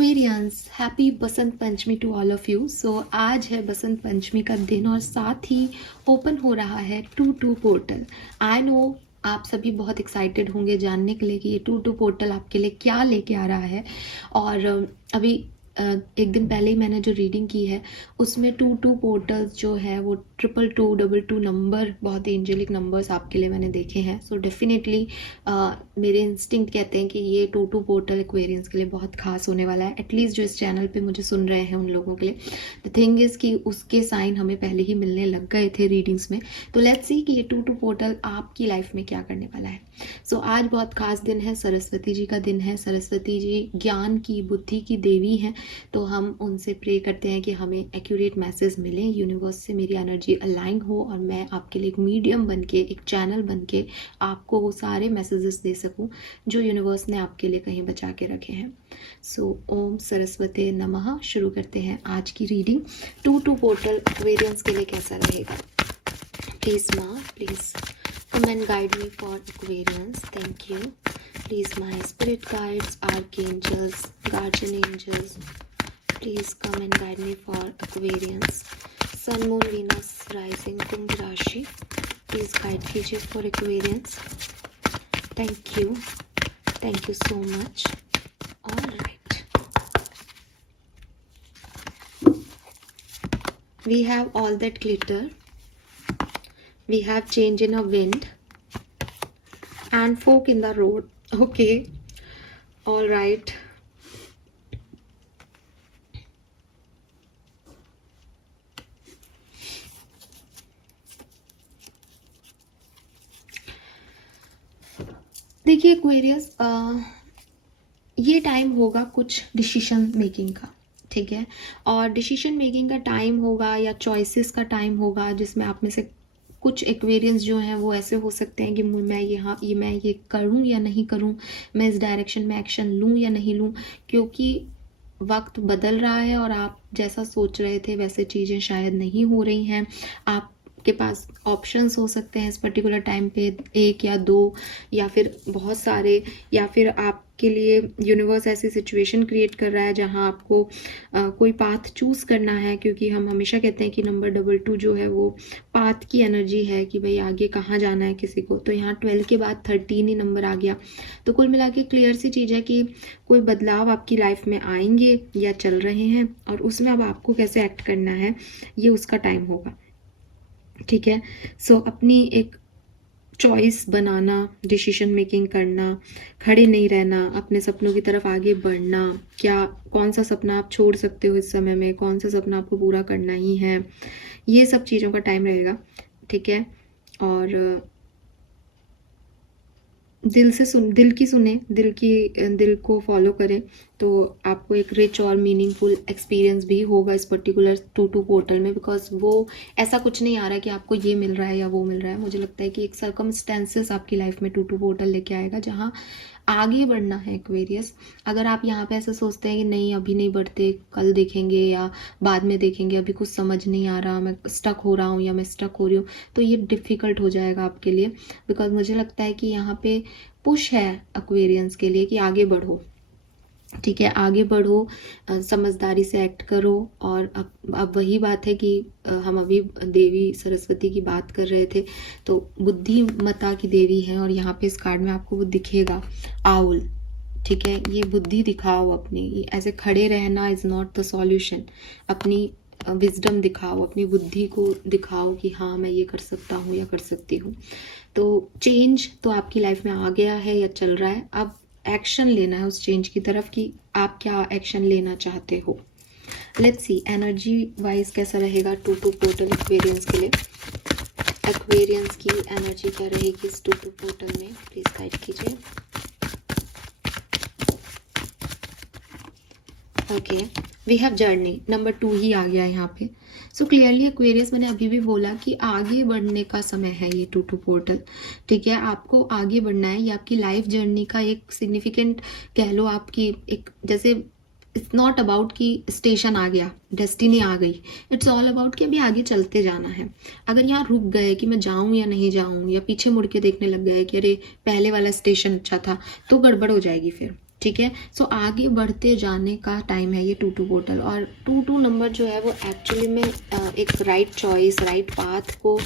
Aquarians happy Basant Panchami to all of you. So आज है बसंत पंचमी का दिन और साथ ही ओपन हो रहा है 2-2 पोर्टल। आई नो आप सभी बहुत एक्साइटेड होंगे जानने के लिए कि ये 2-2 पोर्टल आपके लिए क्या लेके आ रहा है। और अभी एक दिन पहले ही मैंने जो रीडिंग की है उसमें 2-2 पोर्टल्स जो है वो 222 नंबर, बहुत ही एंजेलिक नंबर्स आपके लिए मैंने देखे हैं। सो डेफिनेटली मेरे इंस्टिंक्ट कहते हैं कि ये 2-2 पोर्टल एक्वेरियंस के लिए बहुत खास होने वाला है, एटलीस्ट जो इस चैनल पे मुझे सुन रहे हैं उन लोगों के लिए। द थिंग इज़ कि उसके साइन हमें पहले ही मिलने लग गए थे रीडिंग्स में। तो लेट्स सी कि ये 2-2 पोर्टल आपकी लाइफ में क्या करने वाला है। सो आज बहुत खास दिन है, सरस्वती जी का दिन है। सरस्वती जी ज्ञान की, बुद्धि की देवी हैं, तो हम उनसे प्रे करते हैं कि हमें एक्यूरेट मैसेज मिले, यूनिवर्स से मेरी एनर्जी अलाइन हो और मैं आपके लिए एक मीडियम बन के, एक चैनल बन के आपको वो सारे मैसेजेस दे सकूं जो यूनिवर्स ने आपके लिए कहीं बचा के रखे हैं। सो ओम सरस्वती नमः। शुरू करते हैं आज की रीडिंग। 2-2 पोर्टल एक्वेरियंस के लिए कैसा रहेगा। प्लीज माँ, please come and guide me for Aquarians. Thank you. Please, my spirit guides, archangels, guardian angels, please come and guide me for Aquarians. Sun, Moon, Venus, Rising, Kumbh Rashi, please guide कीजिए for Aquarians. Thank you. Thank you so much. All right. We have all that glitter. We have change in a wind and fork in the road. Okay, all right. देखिए Aquarius, ये time होगा कुछ decision making का, ठीक है। और decision making का time होगा या चॉइसेस का टाइम होगा जिसमें आप में से कुछ एक्वेरियंस जो हैं वो ऐसे हो सकते हैं कि मैं ये करूं या नहीं करूं, मैं इस डायरेक्शन में एक्शन लूं या नहीं लूं, क्योंकि वक्त बदल रहा है और आप जैसा सोच रहे थे वैसे चीज़ें शायद नहीं हो रही हैं। आपके पास ऑप्शंस हो सकते हैं इस पर्टिकुलर टाइम पे, 1 या 2 या फिर बहुत सारे, या फिर आपके लिए यूनिवर्स ऐसी सिचुएशन क्रिएट कर रहा है जहां आपको कोई पाथ चूज़ करना है, क्योंकि हम हमेशा कहते हैं कि नंबर 22 जो है वो पाथ की एनर्जी है कि भाई आगे कहाँ जाना है किसी को। तो यहाँ 12 के बाद 13 ही नंबर आ गया। तो कुल मिला के क्लियर सी चीज़ है कि कोई बदलाव आपकी लाइफ में आएंगे या चल रहे हैं और उसमें अब आपको कैसे एक्ट करना है ये उसका टाइम होगा, ठीक है। सो अपनी एक चॉइस बनाना, डिसीजन मेकिंग करना, खड़े नहीं रहना, अपने सपनों की तरफ आगे बढ़ना, क्या कौन सा सपना आप छोड़ सकते हो इस समय में, कौन सा सपना आपको पूरा करना ही है, ये सब चीज़ों का टाइम रहेगा, ठीक है। और दिल को फॉलो करें तो आपको एक रिच और मीनिंगफुल एक्सपीरियंस भी होगा इस पर्टिकुलर 2-2 पोर्टल में। बिकॉज वो ऐसा कुछ नहीं आ रहा है कि आपको ये मिल रहा है या वो मिल रहा है। मुझे लगता है कि एक सर्कमस्टेंसेस आपकी लाइफ में 2-2 पोर्टल लेके आएगा जहाँ आगे बढ़ना है एक्वेरियस। अगर आप यहाँ पे ऐसे सोचते हैं कि नहीं अभी नहीं बढ़ते, कल देखेंगे या बाद में देखेंगे, अभी कुछ समझ नहीं आ रहा, मैं स्टक हो रहा हूँ या मैं स्टक हो रही हूँ, तो ये डिफ़िकल्ट हो जाएगा आपके लिए। बिकॉज मुझे लगता है कि यहाँ पे पुश है एक्वेरियंस के लिए कि आगे बढ़ो, ठीक है, आगे बढ़ो, समझदारी से एक्ट करो। और अब वही बात है कि हम अभी देवी सरस्वती की बात कर रहे थे, तो बुद्धिमता की देवी है और यहाँ पे इस कार्ड में आपको वो दिखेगा, आउल, ठीक है। ये बुद्धि दिखाओ अपनी, ऐसे खड़े रहना इज़ नॉट द सॉल्यूशन। अपनी विजडम दिखाओ, अपनी बुद्धि को दिखाओ कि हाँ मैं ये कर सकता हूँ या कर सकती हूँ। तो चेंज तो आपकी लाइफ में आ गया है या चल रहा है, अब एक्शन लेना है उस चेंज की तरफ कि आप क्या एक्शन लेना चाहते हो। लेट्स सी एनर्जी वाइज कैसा रहेगा 2-2 पोर्टल एक्वेरियंस के लिए। एक्वेरियंस की एनर्जी क्या रहेगी इस 2-2 पोर्टल में, प्लीज गाइड कीजिए। Okay, we have journey, number 2 ही आ गया यहाँ पे। सो क्लियरली एक्वेरियस, मैंने अभी भी बोला कि आगे बढ़ने का समय है ये 2-2 पोर्टल, ठीक है। आपको आगे बढ़ना है, ये आपकी लाइफ जर्नी का एक सिग्निफिकेंट कह लो, आपकी एक जैसे इट्स नॉट अबाउट कि स्टेशन आ गया, डेस्टिनी आ गई, इट्स ऑल अबाउट कि अभी आगे चलते जाना है। अगर यहाँ रुक गए कि मैं जाऊँ या नहीं जाऊँ, या पीछे मुड़ के देखने लग गए कि अरे पहले वाला स्टेशन अच्छा था, तो गड़बड़ हो जाएगी फिर, ठीक है। सो आगे बढ़ते जाने का टाइम है ये 2-2 पोर्टल। और 2-2 नंबर जो है वो एक्चुअली में एक राइट चॉइस, राइट पाथ को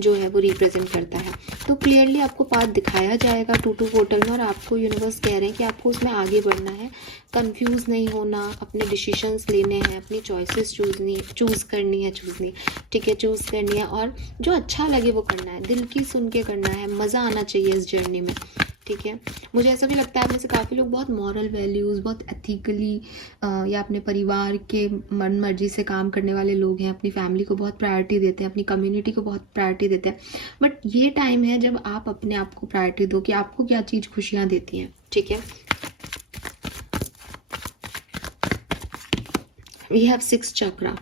जो है वो रिप्रेजेंट करता है। तो क्लियरली आपको पाथ दिखाया जाएगा 2-2 पोर्टल में, और आपको यूनिवर्स कह रहे हैं कि आपको उसमें आगे बढ़ना है, कंफ्यूज नहीं होना, अपने डिसीजंस लेने हैं, अपनी चॉइसेस चूज़ करनी है, चूज़ करनी है, और जो अच्छा लगे वो करना है, दिल की सुन के करना है, मज़ा आना चाहिए इस जर्नी में। ठीक है। मुझे ऐसा भी लगता है आप में से काफ़ी लोग बहुत मॉरल वैल्यूज़, बहुत एथिकली या अपने परिवार के मन मर्जी से काम करने वाले लोग हैं, अपनी फैमिली को बहुत प्रायोरिटी देते हैं, अपनी कम्युनिटी को बहुत प्रायोरिटी देते हैं। बट ये टाइम है जब आप अपने आप को प्रायोरिटी दो कि आपको क्या चीज़ खुशियाँ देती हैं। ठीक है। वी हैव 6 चक्रा।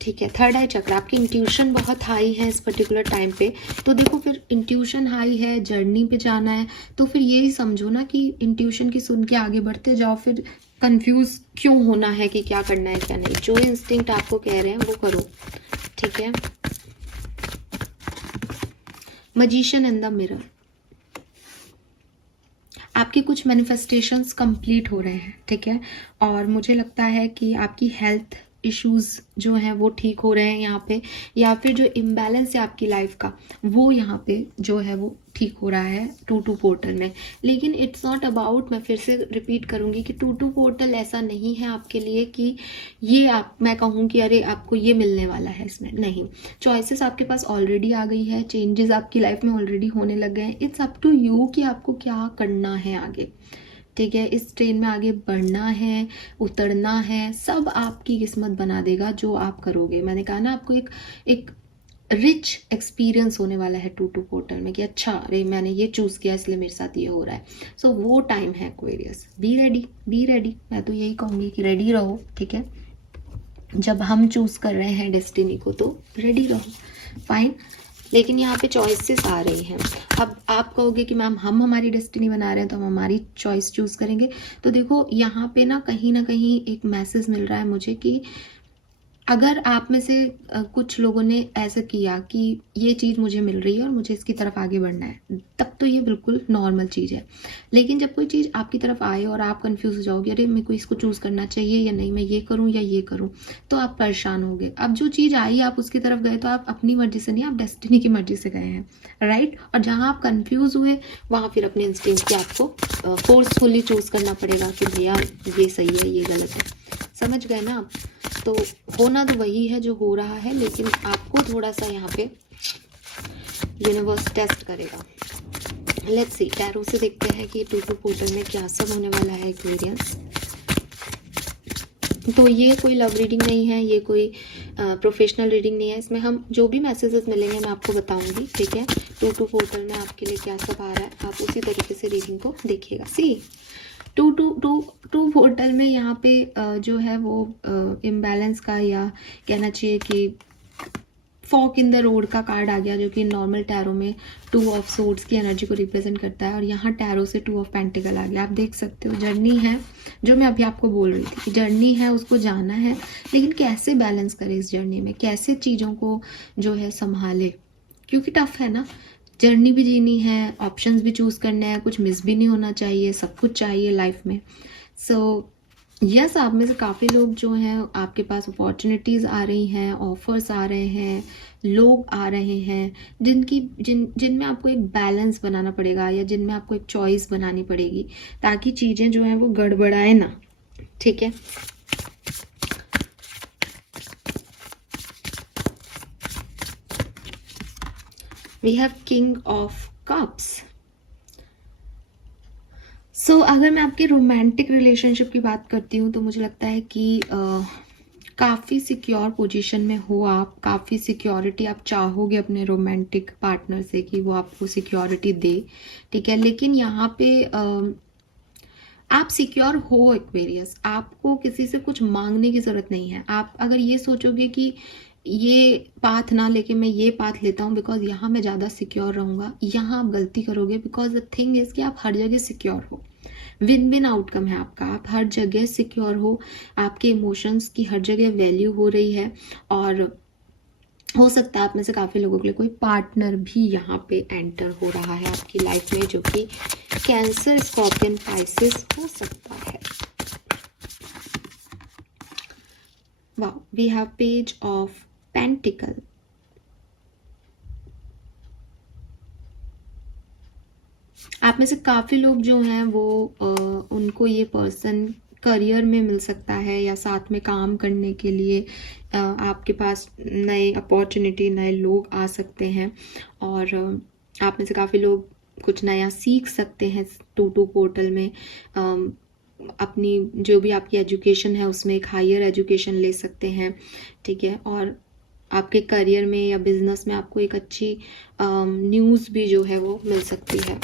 ठीक है। थर्ड आई चक्र, आपकी इंट्यूशन बहुत हाई है इस पर्टिकुलर टाइम पे। तो देखो फिर इंट्यूशन हाई है, जर्नी पे जाना है, तो फिर यही समझो ना कि इंट्यूशन की सुन के आगे बढ़ते जाओ। फिर कंफ्यूज क्यों होना है कि क्या करना है क्या नहीं, जो इंस्टिंक्ट आपको कह रहे हैं वो करो। ठीक है। मैजिशियन इन द मिरर, आपकी कुछ मैनिफेस्टेशंस कंप्लीट हो रहे हैं। ठीक है। और मुझे लगता है कि आपकी हेल्थ इश्यूज जो हैं वो ठीक हो रहे हैं यहाँ पे, या फिर जो इम्बैलेंस है आपकी लाइफ का वो यहाँ पे जो है वो ठीक हो रहा है 2-2 पोर्टल में। लेकिन इट्स नॉट अबाउट, मैं फिर से रिपीट करूँगी कि 2-2 पोर्टल ऐसा नहीं है आपके लिए कि ये आप मैं कहूँ कि अरे आपको ये मिलने वाला है, इसमें नहीं। चॉइसेस आपके पास ऑलरेडी आ गई है, चेंजेस आपकी लाइफ में ऑलरेडी होने लग गए हैं। इट्स अप टू यू कि आपको क्या करना है आगे। ठीक है। इस ट्रेन में आगे बढ़ना है, उतरना है, सब आपकी किस्मत बना देगा जो आप करोगे। मैंने कहा ना आपको एक रिच एक्सपीरियंस होने वाला है 2-2 पोर्टल में कि अच्छा अरे मैंने ये चूज़ किया इसलिए मेरे साथ ये हो रहा है। सो वो टाइम है एक्वेरियस। Be ready. मैं तो यही कहूँगी कि रेडी रहो। ठीक है। जब हम चूज़ कर रहे हैं डेस्टिनी को तो रेडी रहो। फाइन। लेकिन यहाँ पे चॉइसेस आ रही हैं। अब आप कहोगे कि मैम हम हमारी डेस्टिनी बना रहे हैं तो हम हमारी चॉइस चूज़ करेंगे। तो देखो यहाँ पे ना कहीं एक मैसेज मिल रहा है मुझे कि अगर आप में से कुछ लोगों ने ऐसा किया कि ये चीज़ मुझे मिल रही है और मुझे इसकी तरफ आगे बढ़ना है, तब तो ये बिल्कुल नॉर्मल चीज़ है। लेकिन जब कोई चीज़ आपकी तरफ आए और आप कंफ्यूज हो जाओगे, अरे मेरे को इसको चूज़ करना चाहिए या नहीं, मैं ये करूँ या ये करूँ, तो आप परेशान होगे। अब जो चीज़ आई आप उसकी तरफ गए तो आप अपनी मर्जी से नहीं, आप डेस्टिनी की मर्जी से गए हैं, राइट। और जहाँ आप कन्फ्यूज़ हुए वहाँ फिर अपने इंस्टिंक्ट की आपको फोर्सफुली चूज़ करना पड़ेगा कि भैया ये सही है ये गलत है। समझ गए ना आप। तो होना तो वही है जो हो रहा है, लेकिन आपको थोड़ा सा यहाँ पे यूनिवर्स टेस्ट करेगा। लेट्स सी, टैरो से देखते हैं कि 2-2 पोर्टल में क्या सब होने वाला है एक्वेरियंस। तो ये कोई लव रीडिंग नहीं है, ये कोई प्रोफेशनल रीडिंग नहीं है। इसमें हम जो भी मैसेजेस मिलेंगे मैं आपको बताऊंगी। ठीक है। 2-2 पोर्टल में आपके लिए क्या सब आ रहा है, आप उसी तरीके से रीडिंग को देखिएगा। सी 2 पोर्टल में यहाँ पे जो है वो इम्बैलेंस का, या कहना चाहिए कि फॉक इन द रोड का कार्ड आ गया, जो कि नॉर्मल टैरो में 2 ऑफ सोर्ड्स की एनर्जी को रिप्रेजेंट करता है, और यहाँ टैरो से 2 ऑफ पेंटिकल आ गया। आप देख सकते हो जर्नी है, जो मैं अभी आपको बोल रही थी, जर्नी है, उसको जाना है, लेकिन कैसे बैलेंस करें इस जर्नी में, कैसे चीज़ों को जो है संभाले, क्योंकि टफ है ना। जर्नी भी जीनी है, ऑप्शंस भी चूज़ करने हैं, कुछ मिस भी नहीं होना चाहिए, सब कुछ चाहिए लाइफ में। सो यस, आप में से काफ़ी लोग जो हैं आपके पास अपॉर्चुनिटीज़ आ रही हैं, ऑफर्स आ रहे हैं, लोग आ रहे हैं जिनमें आपको एक बैलेंस बनाना पड़ेगा, या जिनमें आपको एक चॉइस बनानी पड़ेगी, ताकि चीज़ें जो हैं वो गड़बड़ाए ना। ठीक है। We have king of cups. So अगर मैं आपके रोमांटिक रिलेशनशिप की बात करती हूँ तो मुझे लगता है कि काफ़ी सिक्योर पोजीशन में हो आप, काफ़ी सिक्योरिटी आप चाहोगे अपने रोमांटिक पार्टनर से कि वो आपको सिक्योरिटी दे। ठीक है। लेकिन यहाँ पे आप सिक्योर हो एक्वेरियस, आपको किसी से कुछ मांगने की ज़रूरत नहीं है। आप अगर ये सोचोगे कि ये पाथ ना लेके मैं ये पाथ लेता हूँ बिकॉज यहाँ मैं ज़्यादा सिक्योर रहूँगा, यहाँ आप गलती करोगे। बिकॉज द थिंग इज़ कि आप हर जगह सिक्योर हो, विन विन आउटकम है आपका, आप हर जगह सिक्योर हो, आपके इमोशंस की हर जगह वैल्यू हो रही है, और हो सकता है आप में से काफ़ी लोगों के लिए कोई पार्टनर भी यहाँ पे एंटर हो रहा है आपकी लाइफ में, जो कि कैंसर, स्कॉर्पियन, पाइसेस हो सकता है। वाह, we have page of pentacles. आप में से काफ़ी लोग जो हैं वो उनको ये पर्सन करियर में मिल सकता है, या साथ में काम करने के लिए आपके पास नए अपॉर्चुनिटी, नए लोग आ सकते हैं। और आप में से काफ़ी लोग कुछ नया सीख सकते हैं 2-2 पोर्टल में। अपनी जो भी आपकी एजुकेशन है उसमें एक हायर एजुकेशन ले सकते हैं, ठीक है। और आपके करियर में या बिजनेस में आपको एक अच्छी न्यूज़ भी जो है वो मिल सकती है।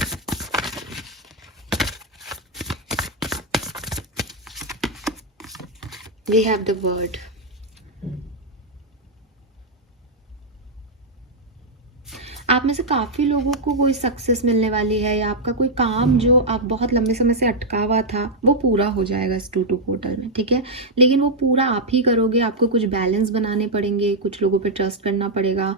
We have the word. आप में से काफ़ी लोगों को कोई सक्सेस मिलने वाली है, या आपका कोई काम जो आप बहुत लंबे समय से अटका हुआ था वो पूरा हो जाएगा इस 2-2 पोर्टल में, ठीक है। लेकिन वो पूरा आप ही करोगे, आपको कुछ बैलेंस बनाने पड़ेंगे, कुछ लोगों पे ट्रस्ट करना पड़ेगा।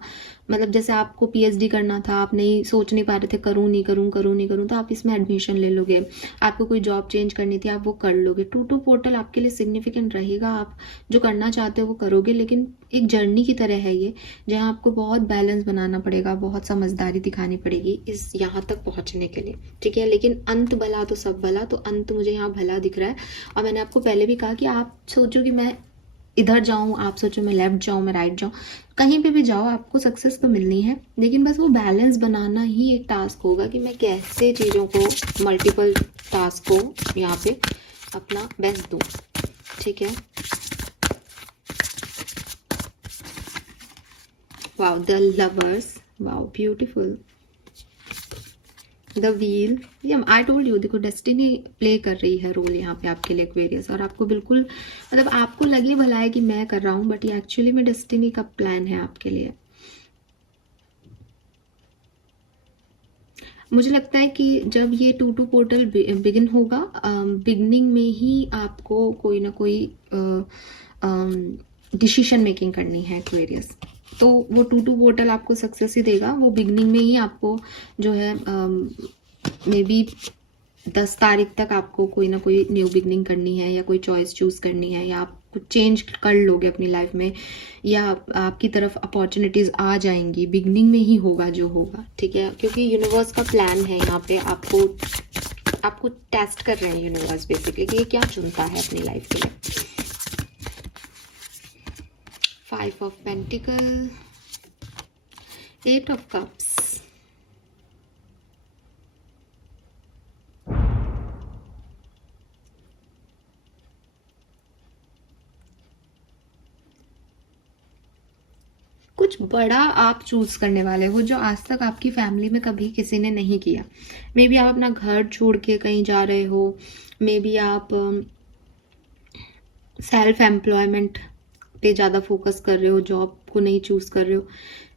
मतलब जैसे आपको पीएचडी करना था, आप नहीं सोच नहीं पा रहे थे करूँ नहीं करूँ करूँ नहीं करूँ, तो आप इसमें एडमिशन ले लोगे। आपको कोई जॉब चेंज करनी थी, आप वो कर लोगे। 2-2 पोर्टल आपके लिए सिग्निफिकेंट रहेगा, आप जो करना चाहते हो वो करोगे। लेकिन एक जर्नी की तरह है ये, जहाँ आपको बहुत बैलेंस बनाना पड़ेगा, बहुत समझदारी दिखानी पड़ेगी इस यहाँ तक पहुँचने के लिए, ठीक है। लेकिन अंत भला तो सब भला, तो अंत मुझे यहाँ भला दिख रहा है। और मैंने आपको पहले भी कहा कि आप सोचो कि मैं इधर जाऊँ, आप सोचो मैं लेफ्ट जाऊँ, मैं राइट जाऊँ, कहीं पे भी जाओ आपको सक्सेस तो मिलनी है। लेकिन बस वो बैलेंस बनाना ही एक टास्क होगा कि मैं कैसे चीज़ों को, मल्टीपल टास्क को यहाँ पे अपना बेस्ट दूँ, ठीक है। Wow, the lovers, wow beautiful, the wheel. ये आई टोल्ड यू, देखो डेस्टिनी प्ले कर रही है रोल यहाँ पे आपके लिए एक्वेरियस। और आपको बिल्कुल, मतलब आपको लगे भला है कि मैं कर रहा हूँ, बट ये एक्चुअली में डेस्टिनी का प्लान है आपके लिए। मुझे लगता है कि जब ये 2-2 पोर्टल बिगिन होगा, बिगनिंग में ही आपको कोई ना कोई डिसीजन मेकिंग करनी है एक्वेरियस। तो वो 2-2 पोर्टल आपको सक्सेस ही देगा। वो बिगनिंग में ही आपको जो है मे बी 10 तारीख तक आपको कोई ना कोई न्यू बिगनिंग करनी है, या कोई चॉइस चूज करनी है, या आप कुछ चेंज कर लोगे अपनी लाइफ में, या आपकी तरफ अपॉर्चुनिटीज आ जाएंगी। बिगनिंग में ही होगा जो होगा, ठीक है। क्योंकि यूनिवर्स का प्लान है यहाँ पे, आपको टेस्ट कर रहे हैं यूनिवर्स बेसिकली कि ये क्या चुनता है अपनी लाइफ के लिए। 5 ऑफ पेंटिकल, 8 ऑफ कप्स, कुछ बड़ा आप चूज करने वाले हो जो आज तक आपकी फैमिली में कभी किसी ने नहीं किया। मे बी आप अपना घर छोड़ के कहीं जा रहे हो, मे बी आप सेल्फ एम्प्लॉयमेंट पे ज़्यादा फोकस कर रहे हो, जॉब को नहीं चूज कर रहे हो।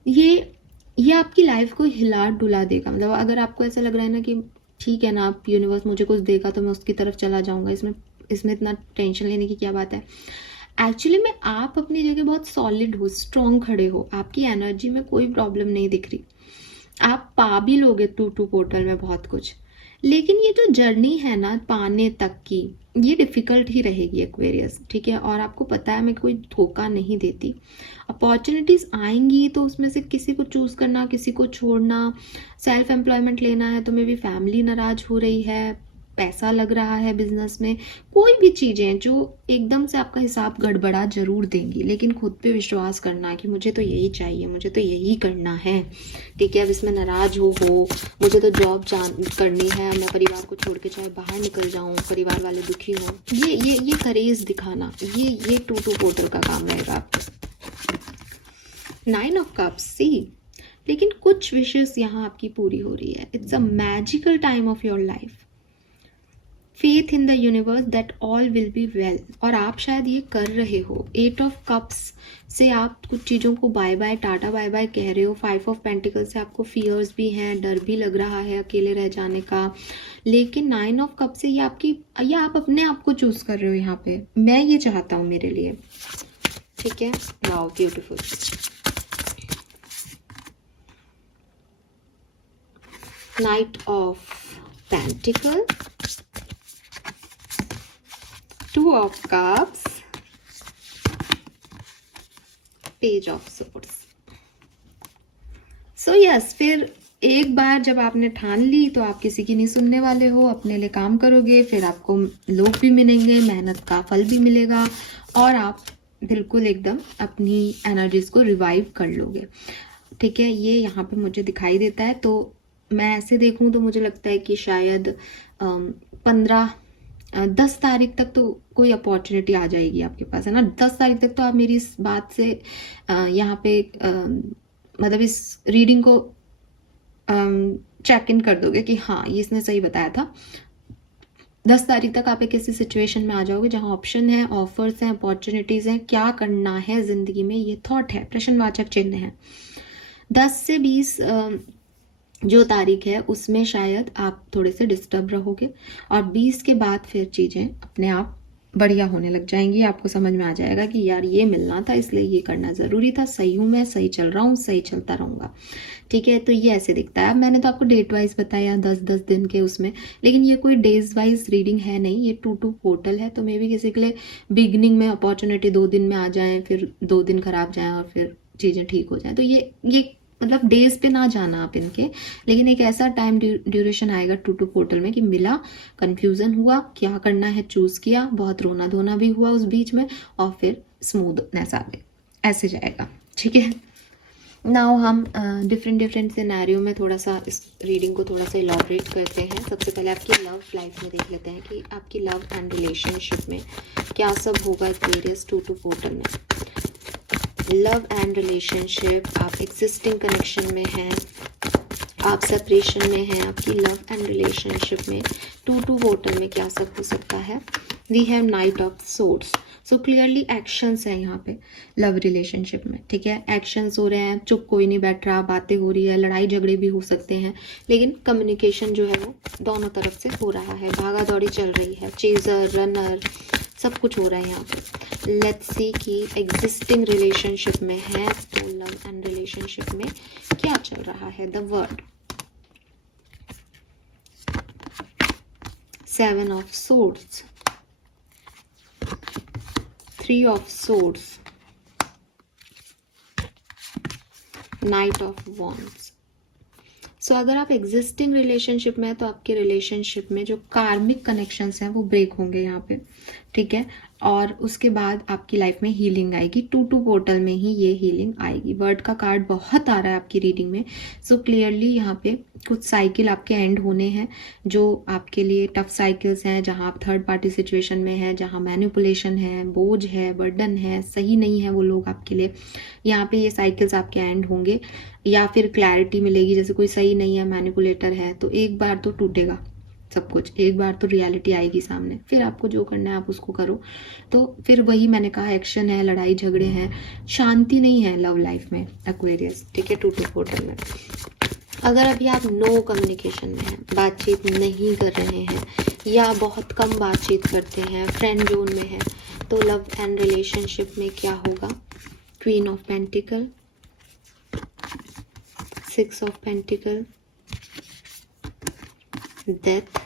ये आपकी लाइफ को हिला डुला देगा। मतलब अगर आपको ऐसा लग रहा है ना कि ठीक है ना, आप यूनिवर्स मुझे कुछ देगा तो मैं उसकी तरफ चला जाऊंगा, इसमें इतना टेंशन लेने की क्या बात है। एक्चुअली में आप अपनी जगह बहुत सॉलिड हो, स्ट्रॉन्ग खड़े हो, आपकी एनर्जी में कोई प्रॉब्लम नहीं दिख रही। आप पा भी लोगे 2-2 पोर्टल में बहुत कुछ। लेकिन ये जो जर्नी है ना पाने तक की, ये डिफिकल्ट ही रहेगी एक्वेरियस, ठीक है। और आपको पता है मैं कोई धोखा नहीं देती। अपॉर्चुनिटीज आएंगी तो उसमें से किसी को चूज करना, किसी को छोड़ना। सेल्फ एम्प्लॉयमेंट लेना है तो मे बी फैमिली नाराज हो रही है, पैसा लग रहा है बिजनेस में, कोई भी चीजें जो एकदम से आपका हिसाब गड़बड़ा जरूर देंगी। लेकिन खुद पे विश्वास करना कि मुझे तो यही चाहिए, मुझे तो यही करना है, ठीक है। अब इसमें नाराज हो मुझे तो जॉब करनी है, मैं परिवार को छोड़ के चाहे बाहर निकल जाऊं, परिवार वाले दुखी हों, ये करेज दिखाना, ये 2-2 पोर्टल का काम रहेगा आपको। 9 ऑफ कप्स, सी। लेकिन कुछ विशेष यहाँ आपकी पूरी हो रही है। It's a magical time of your life. Faith in the universe that all will be well. और आप शायद ये कर रहे हो। 8 ऑफ कप्स से आप कुछ चीज़ों को bye bye, tata bye bye कह रहे हो। 5 ऑफ पेंटिकल से आपको फियर्स भी हैं, डर भी लग रहा है अकेले रह जाने का। लेकिन 9 ऑफ कप से ये आप अपने आप को चूज कर रहे हो यहाँ पे, मैं ये चाहता हूँ मेरे लिए, ठीक है। Wow beautiful. Knight of Pentacle, Two of Cups, Page of Swords. So yes, फिर एक बार जब आपने ठान ली तो आप किसी की नहीं सुनने वाले हो, अपने लिए काम करोगे, फिर आपको लोग भी मिलेंगे, मेहनत का फल भी मिलेगा और आप बिल्कुल एकदम अपनी एनर्जीज को रिवाइव कर लोगे। ठीक है, ये यहाँ पे मुझे दिखाई देता है। तो मैं ऐसे देखूँ तो मुझे लगता है कि शायद 10 तारीख तक तो कोई अपॉर्चुनिटी आ जाएगी आपके पास, है ना। 10 तारीख तक तो आप मेरी इस बात से यहाँ पे मतलब इस रीडिंग को चेक इन कर दोगे कि हाँ ये इसने सही बताया था। 10 तारीख तक आप एक ऐसी सिचुएशन में आ जाओगे जहाँ ऑप्शन है, ऑफर्स हैं, अपॉर्चुनिटीज हैं, क्या करना है जिंदगी में, ये थॉट है, प्रश्नवाचक चिन्ह है। 10 से 20 जो तारीख है उसमें शायद आप थोड़े से डिस्टर्ब रहोगे और 20 के बाद फिर चीज़ें अपने आप बढ़िया होने लग जाएंगी। आपको समझ में आ जाएगा कि यार ये मिलना था, इसलिए ये करना ज़रूरी था, सही हूँ मैं, सही चल रहा हूँ, सही चलता रहूँगा। ठीक है, तो ये ऐसे दिखता है। अब मैंने तो आपको डेट वाइज बताया 10-10 दिन के उसमें, लेकिन ये कोई डेज वाइज रीडिंग है नहीं, ये 2-2 पोर्टल है। तो मे भी किसी के लिए बिगनिंग में अपॉर्चुनिटी 2 दिन में आ जाए, फिर 2 दिन खराब जाए और फिर चीज़ें ठीक हो जाए। तो ये मतलब डेज पे ना जाना आप इनके, लेकिन एक ऐसा टाइम ड्यूरेशन आएगा 2-2 पोर्टल में कि मिला, कंफ्यूजन हुआ, क्या करना है चूज किया, बहुत रोना धोना भी हुआ उस बीच में और फिर स्मूथनेस आ गई, ऐसे जाएगा। ठीक है, नाउ हम डिफरेंट सिनेरियो में थोड़ा सा इस रीडिंग को थोड़ा सा इलॉबरेट करते हैं। सबसे पहले आपकी लव लाइफ में देख लेते हैं कि आपकी लव एंड रिलेशनशिप में क्या सब होगा एक्वेरियस 2-2 पोर्टल में। लव एंड रिलेशनशिप, आप एग्जिस्टिंग कनेक्शन में हैं, आप सेपरेशन में हैं, आपकी लव एंड रिलेशनशिप में 2-2 पोर्टल में क्या सब हो सकता है। We have knight of swords, so clearly actions हैं यहाँ पे लव रिलेशनशिप में। ठीक है, एक्शंस हो रहे हैं, चुप कोई नहीं बैठ रहा, बातें हो रही है, लड़ाई झगड़े भी हो सकते हैं, लेकिन कम्युनिकेशन जो है वो दोनों तरफ से हो रहा है, भागा दौड़ी चल रही है, चेजर रनर सब कुछ हो रहा है यहाँ पे। लेट्स सी कि एग्जिस्टिंग रिलेशनशिप में है तो लव एंड रिलेशनशिप में क्या चल रहा है। The world 7 of swords, 3 of swords, knight of wands. So अगर आप एग्जिस्टिंग रिलेशनशिप में है तो आपके रिलेशनशिप में जो कार्मिक कनेक्शंस हैं वो ब्रेक होंगे यहाँ पे। ठीक है, और उसके बाद आपकी लाइफ में हीलिंग आएगी। 2-2 पोर्टल में ही ये हीलिंग आएगी। वर्ड का कार्ड बहुत आ रहा है आपकी रीडिंग में। सो क्लियरली यहाँ पे कुछ साइकिल आपके एंड होने हैं जो आपके लिए टफ साइकिल्स हैं, जहाँ आप थर्ड पार्टी सिचुएशन में है, जहाँ मैनिपुलेशन है, बोझ है, बर्डन है, सही नहीं है वो लोग आपके लिए। यहाँ पे ये साइकिल्स आपके एंड होंगे या फिर क्लैरिटी मिलेगी, जैसे कोई सही नहीं है, मैनिपुलेटर है, तो एक बार तो टूटेगा सब कुछ, एक बार तो रियलिटी आएगी सामने, फिर आपको जो करना है आप उसको करो। तो फिर वही मैंने कहा, एक्शन है, लड़ाई झगड़े हैं, शांति नहीं है लव लाइफ में एक्वेरियस। ठीक है, 2-2 पोर्टल में अगर अभी आप नो कम्युनिकेशन में हैं, बातचीत नहीं कर रहे हैं या बहुत कम बातचीत करते हैं, फ्रेंड जोन में है, तो लव एंड रिलेशनशिप में क्या होगा। Queen of pentacle, 6 of pentacle, death,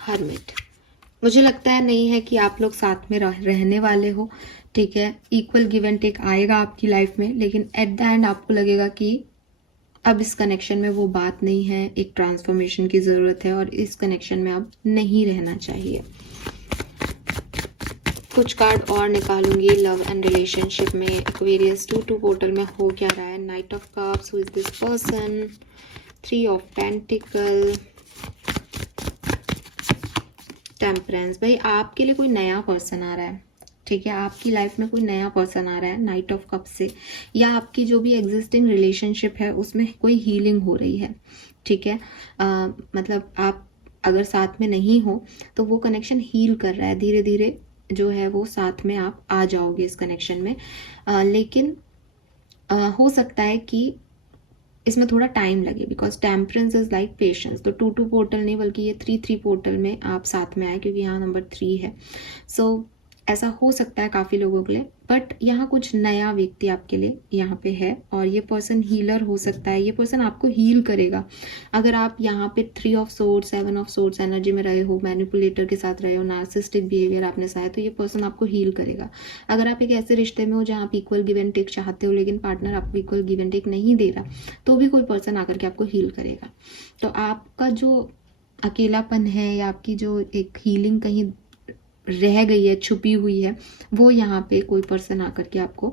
hermit. मुझे लगता है नहीं है कि आप लोग साथ में रहने वाले हो। ठीक है, इक्वल गिव एंड टेक आएगा आपकी लाइफ में, लेकिन एट द एंड आपको लगेगा कि अब इस कनेक्शन में वो बात नहीं है, एक ट्रांसफॉर्मेशन की ज़रूरत है और इस कनेक्शन में अब नहीं रहना चाहिए। कुछ कार्ड और निकालूंगी लव एंड रिलेशनशिप में एक्वेरियस 2-2 पोर्टल में हो क्या रहा है। Night of cups, who is this person, 3 of pentacle, temperance. भाई आपके लिए कोई नया पर्सन आ रहा है। ठीक है, आपकी लाइफ में कोई नया पर्सन आ रहा है नाइट ऑफ कप से, या आपकी जो भी एग्जिस्टिंग रिलेशनशिप है उसमें कोई हीलिंग हो रही है। ठीक है, मतलब आप अगर साथ में नहीं हो तो वो कनेक्शन हील कर रहा है, धीरे धीरे जो है वो साथ में आप आ जाओगे इस कनेक्शन में। लेकिन हो सकता है कि इसमें थोड़ा टाइम लगे, because temperance is like patience. तो 2-2 पोर्टल नहीं बल्कि ये 3-3 पोर्टल में आप साथ में आए, क्योंकि यहाँ नंबर 3 है। सो ऐसा हो सकता है काफ़ी लोगों के लिए, बट यहाँ कुछ नया व्यक्ति आपके लिए यहाँ पे है और ये पर्सन हीलर हो सकता है। ये पर्सन आपको हील करेगा। अगर आप यहाँ पे 3 of swords 7 of swords energy में रहे हो, मैनिपुलेटर के साथ रहे हो, नार्सिसिस्टिक बिहेवियर आपने सहा है, तो ये पर्सन आपको हील करेगा। अगर आप एक ऐसे रिश्ते में हो जहाँ आप इक्वल गिव एंड टेक चाहते हो लेकिन पार्टनर आपको इक्वल गिव एंड टेक नहीं दे रहा, तो भी कोई पर्सन आकर के आपको हील करेगा। तो आपका जो अकेलापन है या आपकी जो एक हीलिंग कहीं रह गई है, छुपी हुई है, वो यहाँ पे कोई पर्सन आकर के आपको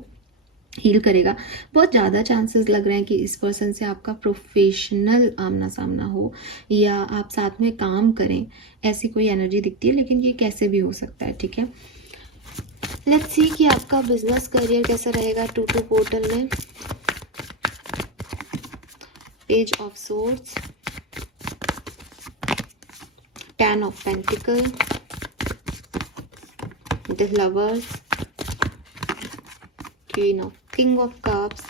हील करेगा। बहुत ज़्यादा चांसेस लग रहे हैं कि इस पर्सन से आपका प्रोफेशनल आमना सामना हो या आप साथ में काम करें, ऐसी कोई एनर्जी दिखती है, लेकिन ये कैसे भी हो सकता है। ठीक है, लेट्स सी कि आपका बिजनेस करियर कैसा रहेगा 2-2 पोर्टल में। Page of swords, 10 of pentacle, the lovers, king of cups,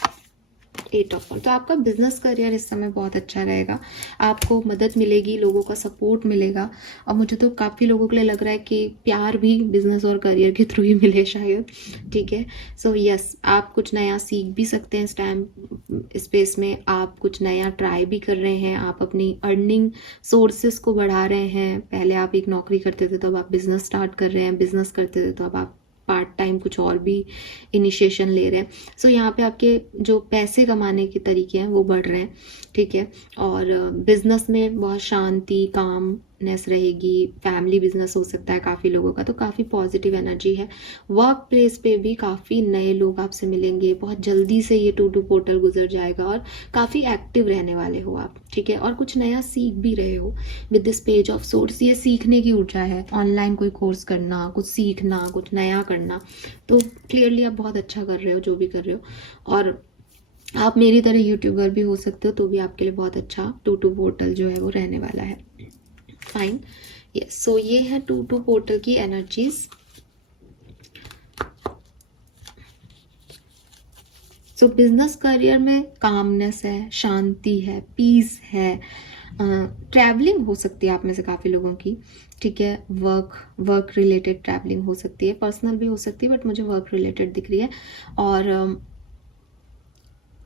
8 of one. तो आपका बिजनेस करियर इस समय बहुत अच्छा रहेगा। आपको मदद मिलेगी, लोगों का सपोर्ट मिलेगा और मुझे तो काफ़ी लोगों के लिए लग रहा है कि प्यार भी बिजनेस और करियर के थ्रू ही मिले शायद। ठीक है, सो यस, आप कुछ नया सीख भी सकते हैं इस टाइम स्पेस में। आप कुछ नया ट्राई भी कर रहे हैं, आप अपनी अर्निंग सोर्सेस को बढ़ा रहे हैं। पहले आप एक नौकरी करते थे तो अब आप बिजनेस स्टार्ट कर रहे हैं, बिजनेस करते थे तो अब आप पार्ट टाइम कुछ और भी इनिशिएशन ले रहे हैं। सो यहाँ पे आपके जो पैसे कमाने के तरीके हैं वो बढ़ रहे हैं। ठीक है, और बिजनेस में बहुत शांति, कामनेस रहेगी। फैमिली बिजनेस हो सकता है काफ़ी लोगों का, तो काफ़ी पॉजिटिव एनर्जी है। वर्क प्लेस पे भी काफ़ी नए लोग आपसे मिलेंगे। बहुत जल्दी से ये 2-2 पोर्टल गुजर जाएगा और काफ़ी एक्टिव रहने वाले हो आप। ठीक है, और कुछ नया सीख भी रहे हो with this page of swords. ये सीखने की ऊर्जा है, ऑनलाइन कोई कोर्स करना, कुछ सीखना, कुछ नया करना। तो क्लियरली आप बहुत अच्छा कर रहे हो जो भी कर रहे हो। और आप मेरी तरह यूट्यूबर भी हो सकते हो, तो भी आपके लिए बहुत अच्छा 2-2 पोर्टल जो है वो रहने वाला है। फाइन, यस, सो ये है 2-2 पोर्टल की एनर्जीज। सो बिजनेस करियर में कामनेस है, शांति है, पीस है। ट्रैवलिंग हो सकती है आप में से काफ़ी लोगों की। ठीक है, वर्क रिलेटेड ट्रैवलिंग हो सकती है, पर्सनल भी हो सकती है, बट मुझे वर्क रिलेटेड दिख रही है। और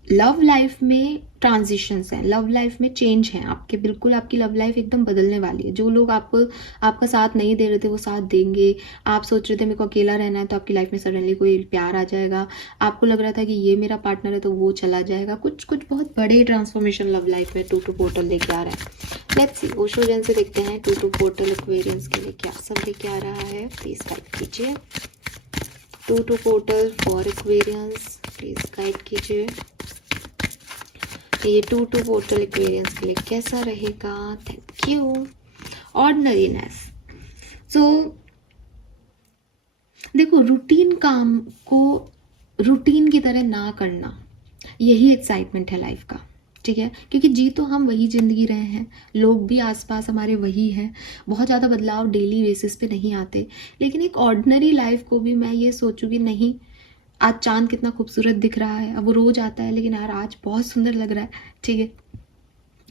लव लाइफ में ट्रांजिशंस हैं, लव लाइफ में चेंज हैं आपके। बिल्कुल आपकी लव लाइफ एकदम बदलने वाली है। जो लोग आपका साथ नहीं दे रहे थे वो साथ देंगे। आप सोच रहे थे मेरे को अकेला रहना है, तो आपकी लाइफ में सडनली कोई प्यार आ जाएगा। आपको लग रहा था कि ये मेरा पार्टनर है, तो वो चला जाएगा। कुछ बहुत बड़े ट्रांसफॉर्मेशन लव लाइफ में 2-2 पोर्टल लेके आ रहा है। लेट्स सी, ओशो जन से देखते हैं 2-2 पोर्टल एक्वेरियंस के लिए क्या सब लेके आ रहा है। प्लीज गाइड कीजिए 2-2 portal for Aquarians, please guide कीजिए। ये 2-2 पोर्टल एक्वेरियंस के लिए कैसा रहेगा। Thank you. ऑर्डिनरीनेस, सो देखो, रूटीन काम को रूटीन की तरह ना करना, यही एक्साइटमेंट है लाइफ का। ठीक है, क्योंकि जी तो हम वही ज़िंदगी रहे हैं, लोग भी आसपास हमारे वही हैं। बहुत ज़्यादा बदलाव डेली बेसिस पे नहीं आते। लेकिन एक ऑर्डिनरी लाइफ को भी मैं ये सोचूं कि नहीं, आज चांद कितना खूबसूरत दिख रहा है, अब वो रोज आता है लेकिन यार आज बहुत सुंदर लग रहा है। ठीक है,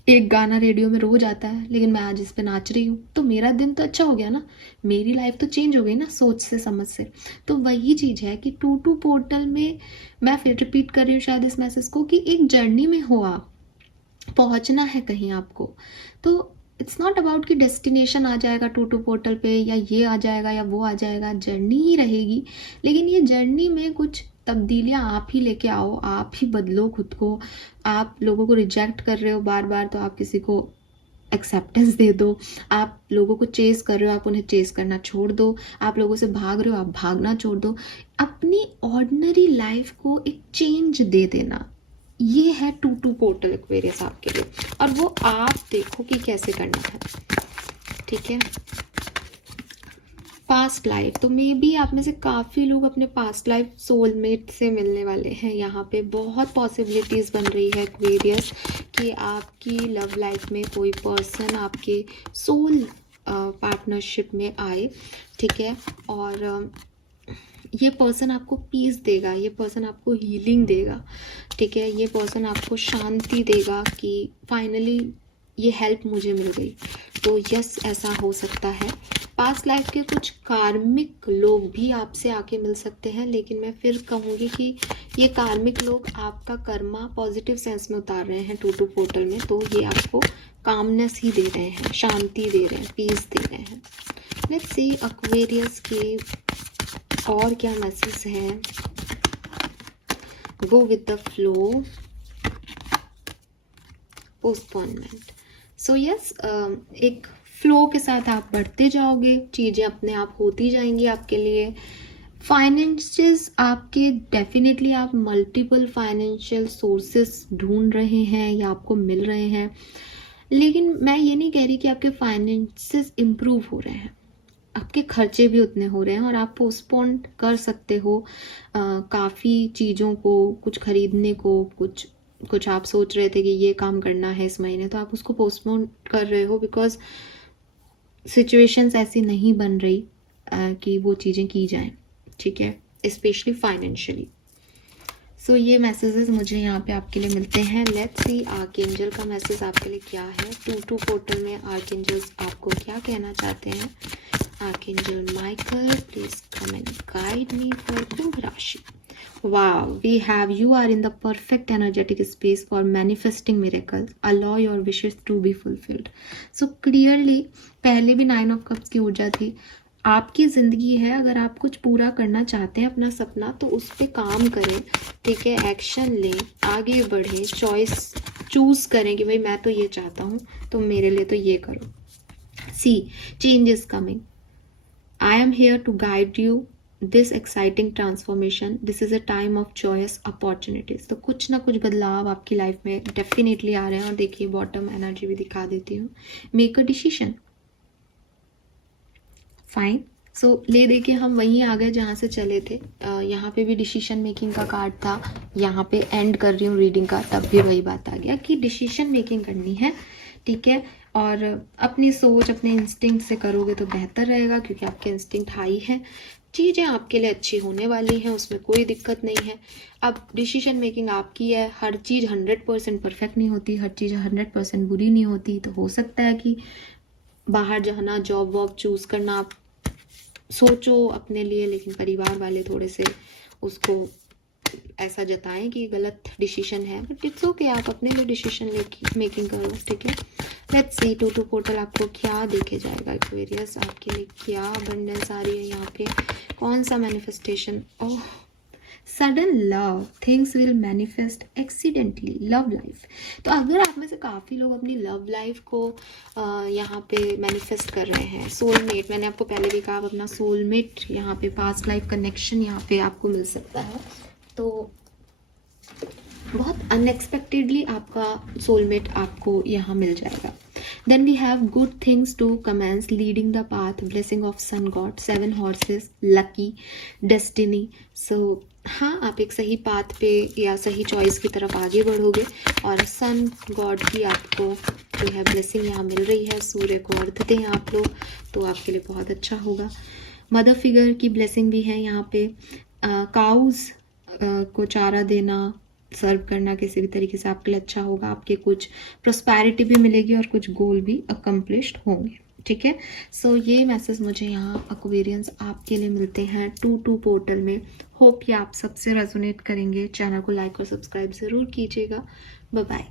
एक गाना रेडियो में रोज आता है लेकिन मैं आज इस पे नाच रही हूँ, तो मेरा दिन तो अच्छा हो गया ना, मेरी लाइफ तो चेंज हो गई ना, सोच से समझ से। तो वही चीज़ है कि 2-2 पोर्टल में मैं फिर रिपीट कर रही हूँ शायद इस मैसेज को, कि एक जर्नी में हो, आप पहुँचना है कहीं आपको। तो इट्स नॉट अबाउट कि डेस्टिनेशन आ जाएगा 2-2 पोर्टल पे, या ये आ जाएगा या वो आ जाएगा। जर्नी ही रहेगी, लेकिन ये जर्नी में कुछ तब्दीलियां आप ही लेके आओ, आप ही बदलो खुद को। आप लोगों को रिजेक्ट कर रहे हो बार बार, तो आप किसी को एक्सेप्टेंस दे दो। आप लोगों को चेस कर रहे हो, आप उन्हें चेस करना छोड़ दो। आप लोगों से भाग रहे हो, आप भागना छोड़ दो। अपनी ऑर्डिनरी लाइफ को एक चेंज दे देना, ये है 2-2 पोर्टल एक्वेरियस आपके लिए। और वो आप देखो कि कैसे करना है। ठीक है, पास्ट लाइफ, तो मे बी आप में से काफ़ी लोग अपने पास्ट लाइफ सोलमेट से मिलने वाले हैं। यहाँ पे बहुत पॉसिबिलिटीज़ बन रही है एक्वेरियस कि आपकी लव लाइफ में कोई पर्सन आपके सोल पार्टनरशिप में आए। ठीक है, और ये पर्सन आपको पीस देगा, ये पर्सन आपको हीलिंग देगा। ठीक है, ये पर्सन आपको शांति देगा कि फाइनली ये हेल्प मुझे मिल गई। तो यस, ऐसा हो सकता है। पास्ट लाइफ के कुछ कार्मिक लोग भी आपसे आके मिल सकते हैं, लेकिन मैं फिर कहूँगी कि ये कार्मिक लोग आपका कर्मा पॉजिटिव सेंस में उतार रहे हैं 2-2 पोर्टल में, तो ये आपको कामनेस ही दे रहे हैं, शांति दे रहे हैं, पीस दे रहे हैं। लेट्स सी एक्वेरियस के और क्या मैसेज हैं। Go with the flow, postponement. So yes, एक फ्लो के साथ आप बढ़ते जाओगे, चीज़ें अपने आप होती जाएंगी आपके लिए। फाइनेंसेस आपके डेफिनेटली, आप मल्टीपल फाइनेंशियल सोर्सेस ढूंढ रहे हैं या आपको मिल रहे हैं, लेकिन मैं ये नहीं कह रही कि आपके फाइनेंसेस इम्प्रूव हो रहे हैं, आपके खर्चे भी उतने हो रहे हैं और आप पोस्टपोन कर सकते हो काफ़ी चीज़ों को, कुछ खरीदने को, कुछ आप सोच रहे थे कि ये काम करना है इस महीने, तो आप उसको पोस्टपोन कर रहे हो बिकॉज सिचुएशंस ऐसी नहीं बन रही कि वो चीज़ें की जाएं, ठीक है, स्पेशली फाइनेंशियली। सो ये मैसेजेस मुझे यहाँ पे आपके लिए मिलते हैं। लेट्स सी आर्कएंजल का मैसेज आपके लिए क्या है। 2-2 पोर्टल में आर्कएंजल्स आपको क्या कहना चाहते हैं। Archangel Michael, please come and guide me for Kumbh राशि। Wow, we have, you are in the perfect energetic space for manifesting miracles. Allow your wishes to be fulfilled. So clearly, पहले भी 9 of Cups की ऊर्जा थी। आपकी ज़िंदगी है, अगर आप कुछ पूरा करना चाहते हैं अपना सपना, तो उस पर काम करें, ठीक है, एक्शन लें, आगे बढ़ें, चॉइस चूज करें कि भाई मैं तो ये चाहता हूँ, तो मेरे लिए तो ये करो। See change is coming, I am here to guide you this exciting transformation, this is a time of joyous opportunities. तो कुछ ना कुछ बदलाव आपकी लाइफ में डेफिनेटली आ रहे हैं। और देखिए बॉटम एनर्जी भी दिखा देती हूँ। Make a decision, fine. So ले देखिए हम वहीं आ गए जहाँ से चले थे। यहाँ पे भी डिसीजन मेकिंग का कार्ड था, यहाँ पे एंड कर रही हूँ रीडिंग का, तब भी वही बात आ गया कि डिसीजन मेकिंग करनी है, ठीक है, और अपनी सोच, अपने इंस्टिंक्ट से करोगे तो बेहतर रहेगा, क्योंकि आपके इंस्टिंक्ट हाई है, चीज़ें आपके लिए अच्छी होने वाली हैं, उसमें कोई दिक्कत नहीं है। अब डिसीजन मेकिंग आपकी है, हर चीज़ 100% परफेक्ट नहीं होती, हर चीज़ 100% बुरी नहीं होती। तो हो सकता है कि बाहर जाना, जॉब वॉब चूज़ करना आप सोचो अपने लिए, लेकिन परिवार वाले थोड़े से उसको ऐसा जताएं कि गलत डिसीजन है, बट इट्स ओके, आप अपने लिए डिसीजन मेकिंग करो, ठीक है। लेट्स सी 2-2 पोर्टल आपको क्या देखे जाएगा। एक्वेरियस आपके लिए क्या अबंडेंस आ रही है यहाँ पे, कौन सा manifestation. Oh, sudden love, things will manifest accidentally, love life. तो अगर आप में से काफ़ी लोग अपनी लव लाइफ को यहाँ पे मैनिफेस्ट कर रहे हैं, सोलमेट, मैंने आपको पहले भी कहा, आप अपना सोलमेट यहाँ पे, पास्ट लाइफ कनेक्शन यहाँ पे आपको मिल सकता है। तो बहुत अनएक्सपेक्टेडली आपका सोलमेट आपको यहाँ मिल जाएगा। Then we have good things to commence, leading the path, blessing of sun god, 7 horses, lucky, destiny. So हाँ, आप एक सही पाथ पे या सही चॉइस की तरफ आगे बढ़ोगे, और सन गॉड की आपको जो है ब्लेसिंग यहाँ मिल रही है। सूर्य को अर्घ दें आप लोग, तो आपके लिए बहुत अच्छा होगा। मदर फिगर की ब्लेसिंग भी है यहाँ पे। काउज को चारा देना, सर्व करना किसी भी तरीके से आपके लिए अच्छा होगा। आपके कुछ प्रोस्पैरिटी भी मिलेगी और कुछ गोल भी अकम्प्लिश्ड होंगे, ठीक है। सो ये मैसेज मुझे यहाँ एक्वेरियंस आपके लिए मिलते हैं 2-2 पोर्टल में। होप कि आप सबसे रेजोनेट करेंगे। चैनल को लाइक और सब्सक्राइब ज़रूर कीजिएगा। Bye bye.